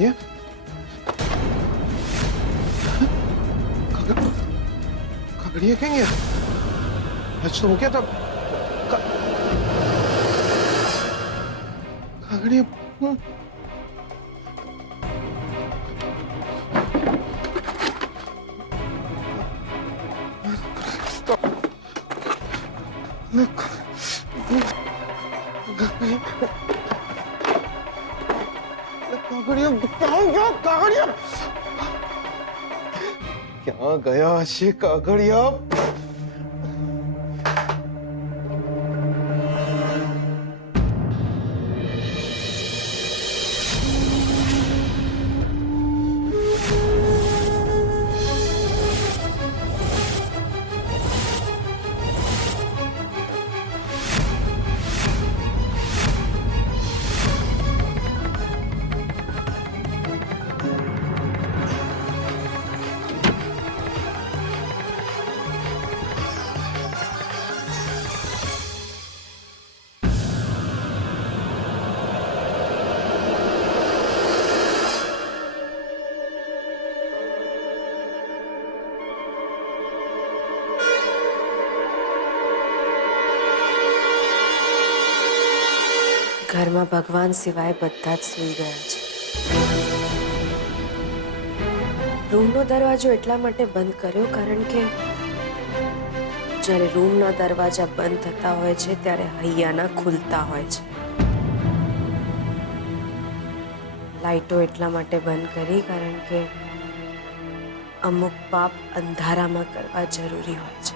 કાગડિયા કાગડિયા ક્યાં ગયા? આજ તો મૂક્યા હતા. કાગડિયા ક્યાં ગયા છે કાગડિયા? ઘરમાં ભગવાન સિવાય બધા જ સૂઈ ગયા છે. રૂમનો દરવાજો એટલા માટે બંધ કર્યો કારણ કે જ્યારે રૂમના દરવાજા બંધ થતા હોય છે ત્યારે હૈયાના ખુલતા હોય છે. લાઈટો એટલા માટે બંધ કરી કારણ કે અમુક પાપ અંધારામાં કરવા જરૂરી હોય છે.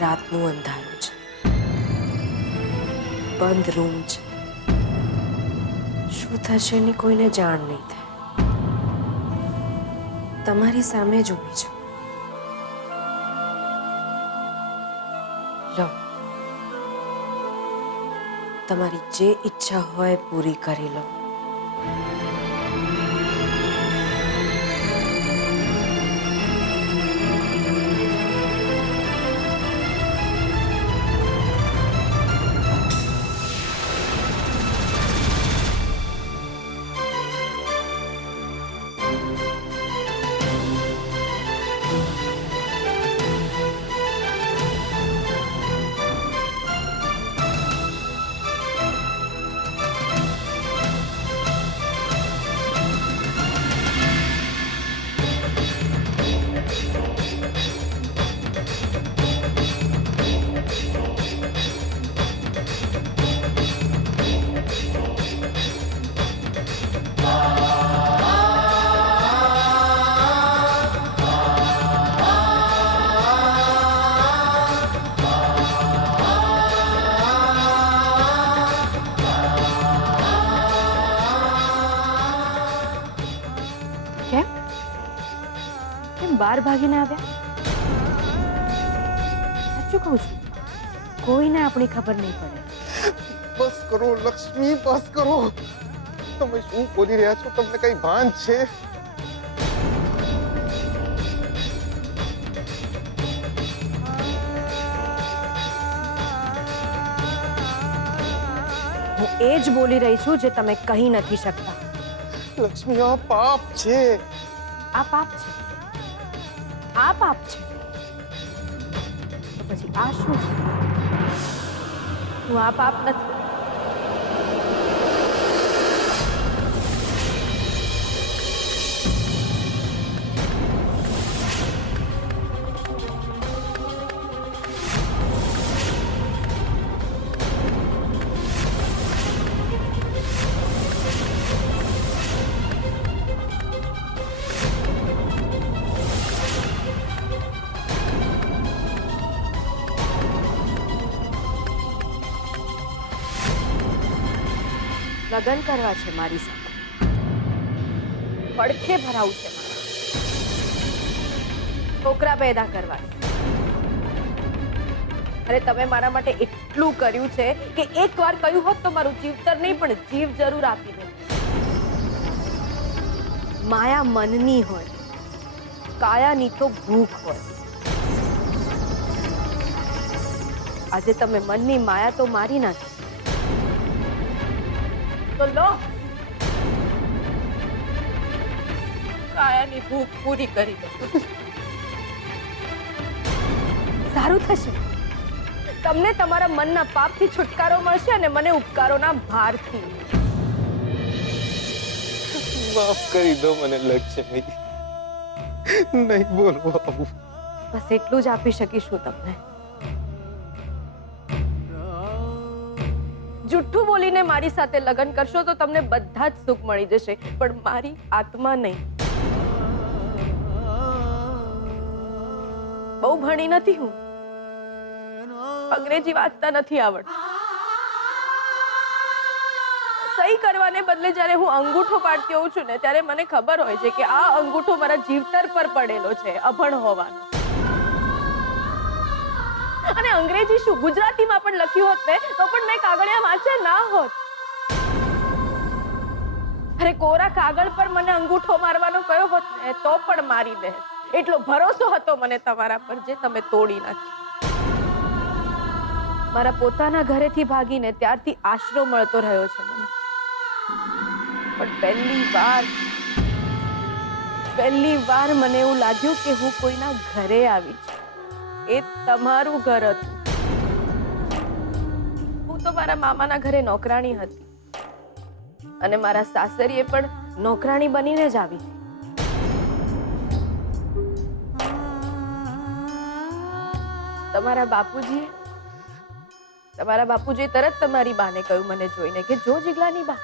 રાતનું અંધારું છે, બંધ રૂમ છે, શું થશે એની કોઈને જાણ નહીં થાય. તમારી સામે જ ઊભી છું. લો, તમારી જે ઈચ્છા હોય પૂરી કરી લો. બાર ભાગીને આવ્યા? સાચું કહું છું, કોઈને આપણી ખબર નહીં પડે. બસ કરો લક્ષ્મી, બસ કરો. તમે શું બોલી રહ્યા છો? તમને કઈ ભાન છે? હું એ જ બોલી રહી છું જે તમે કહી નથી શકતા. લક્ષ્મી, આ પાપ છે. આ પાપ છે, આ પાપ છે, તો પછી આ શું છે? હું આ પાપ નથી. લગ્ન કરવા છે મારી સાથે, પડખે ભરાવું છે મારે, છોકરા પેદા કરવા. અરે તમે મારા માટે એટલું કર્યું છે કે એકવાર કહ્યું હોત તો મારું જીવતર નહીં પણ જીવ જરૂર આપી દે. માયા મનની હોય, કાયાની તો ભૂખ હોય. આજે તમે મનની માયા તો મારી નાખી, તો લો. કાયાની ભૂખ પૂરી કરી દો. સારું થશે. તમને તમારા મનના પાપથી છુટકારો મળશે અને મને ઉપકારોના ભારથી. માફ કરી દો મને લક્ષ્મી, નહીં બોલવું આવું. બસ એટલું જ આપી શકીશું તમને. જુઠ્ઠું બોલીને મારી સાથે લગ્ન કરશો તો તમને બધા જ સુખ મળી જશે, પણ મારી આત્મા નહીં. બહુ ભણી નથી હું, અંગ્રેજી વાંચતા નથી આવડતું. સહી કરવાને બદલે જ્યારે હું અંગૂઠો પાડતી હોઉં છું ને ત્યારે મને ખબર હોય છે કે આ અંગૂઠો મારા જીવતર પર પડેલો છે, અભણ હોવાનો. અને અંગ્રેજી શું, ગુજરાતીમાં પણ લખ્યું હોત ને તો પણ મેં કાગળિયા વાંચ્યા ના હોત. અરે કોરા કાગળ પર મને અંગૂઠો મારવાનો કયો હોત ને તો પણ મારી દે. એટલો ભરોસો હતો મને તમારા પર જે તમે તોડી નાખી. મારા પોતાના ઘરેથી ભાગીને ત્યારથી આશરો મળતો રહ્યો છે મને, પણ પહેલી વાર મને એવું લાગ્યું કે હું કોઈના ઘરે આવી છું. એ તમારું ઘર હતું. હું તો મારા મામાના ઘરે નોકરાણી હતી અને મારા સાસરીએ પણ નોકરાણી બનીને જ આવી. તમારા બાપુજીએ તરત તમારી બાને કહ્યું મને જોઈને કે જો જીગલાની બા,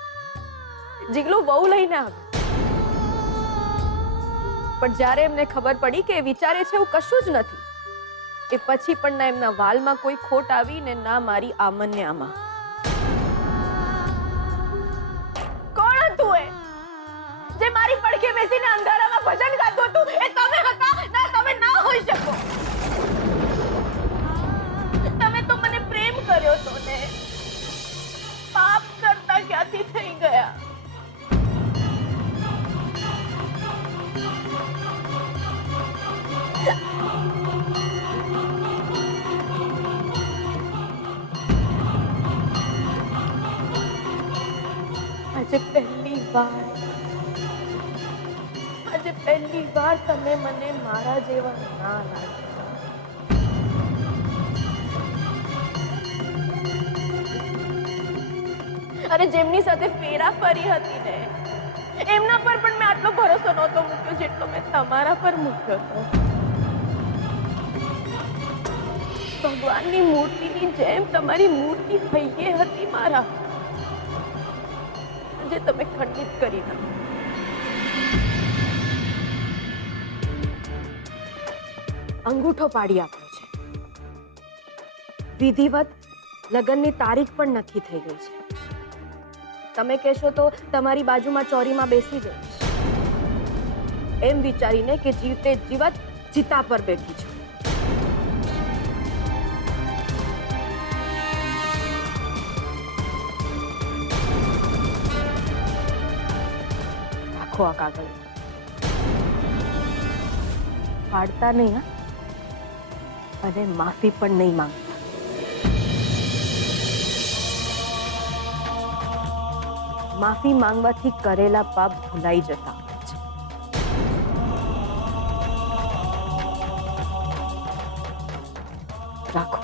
જીગલું વહુ લઈને આવે. પણ જ્યારે એમને ખબર પડી કે એ વિચારે છે એવું કશું જ નથી, એ પછી પણ ના એમના વાલમાં કોઈ ખોટ આવી ને ના મારી આમન્યામાં. કોણ હતું એ જે મારી પડખે બેસીને અંધારામાં ભજન ગાતું હતું? એ તમે હતા? ના, તમે ના હોઈ શકો. તમે તો મને પ્રેમ કર્યો તો ને, પાપ કરતા ક્યાંથી થઈ ગયા? આજે પહેલી વાર તમે મને મારા જેવા ના લાગ્યા. અરે જેમની સાથે ફેરા ફરી હતી ને એમના પર પણ મેં આટલો ભરોસો નહોતો મૂક્યો જેટલો મેં તમારા પર મૂક્યો હતો. ભગવાનની મૂર્તિની જેમ તમારી મૂર્તિ હૈયે હતી મારા, જે તમે ખંડિત કરી નાખી. અંગૂઠો પાડી આપ્યો છે, વિધિવત લગ્નની તારીખ પણ નક્કી થઈ ગઈ છે. તમે કહેશો તો તમારી બાજુમાં ચોરીમાં બેસી જઈશ, એમ વિચારીને કે જીવતે જીવત ચિતા પર બેઠી છું. રાખો આ કાગળ, પાડતા નહીં હા, અને માફી પણ નહીં માંગતા. માફી માંગવાથી કરેલા પાપ ભૂલાઈ જતા હોય છે. રાખો.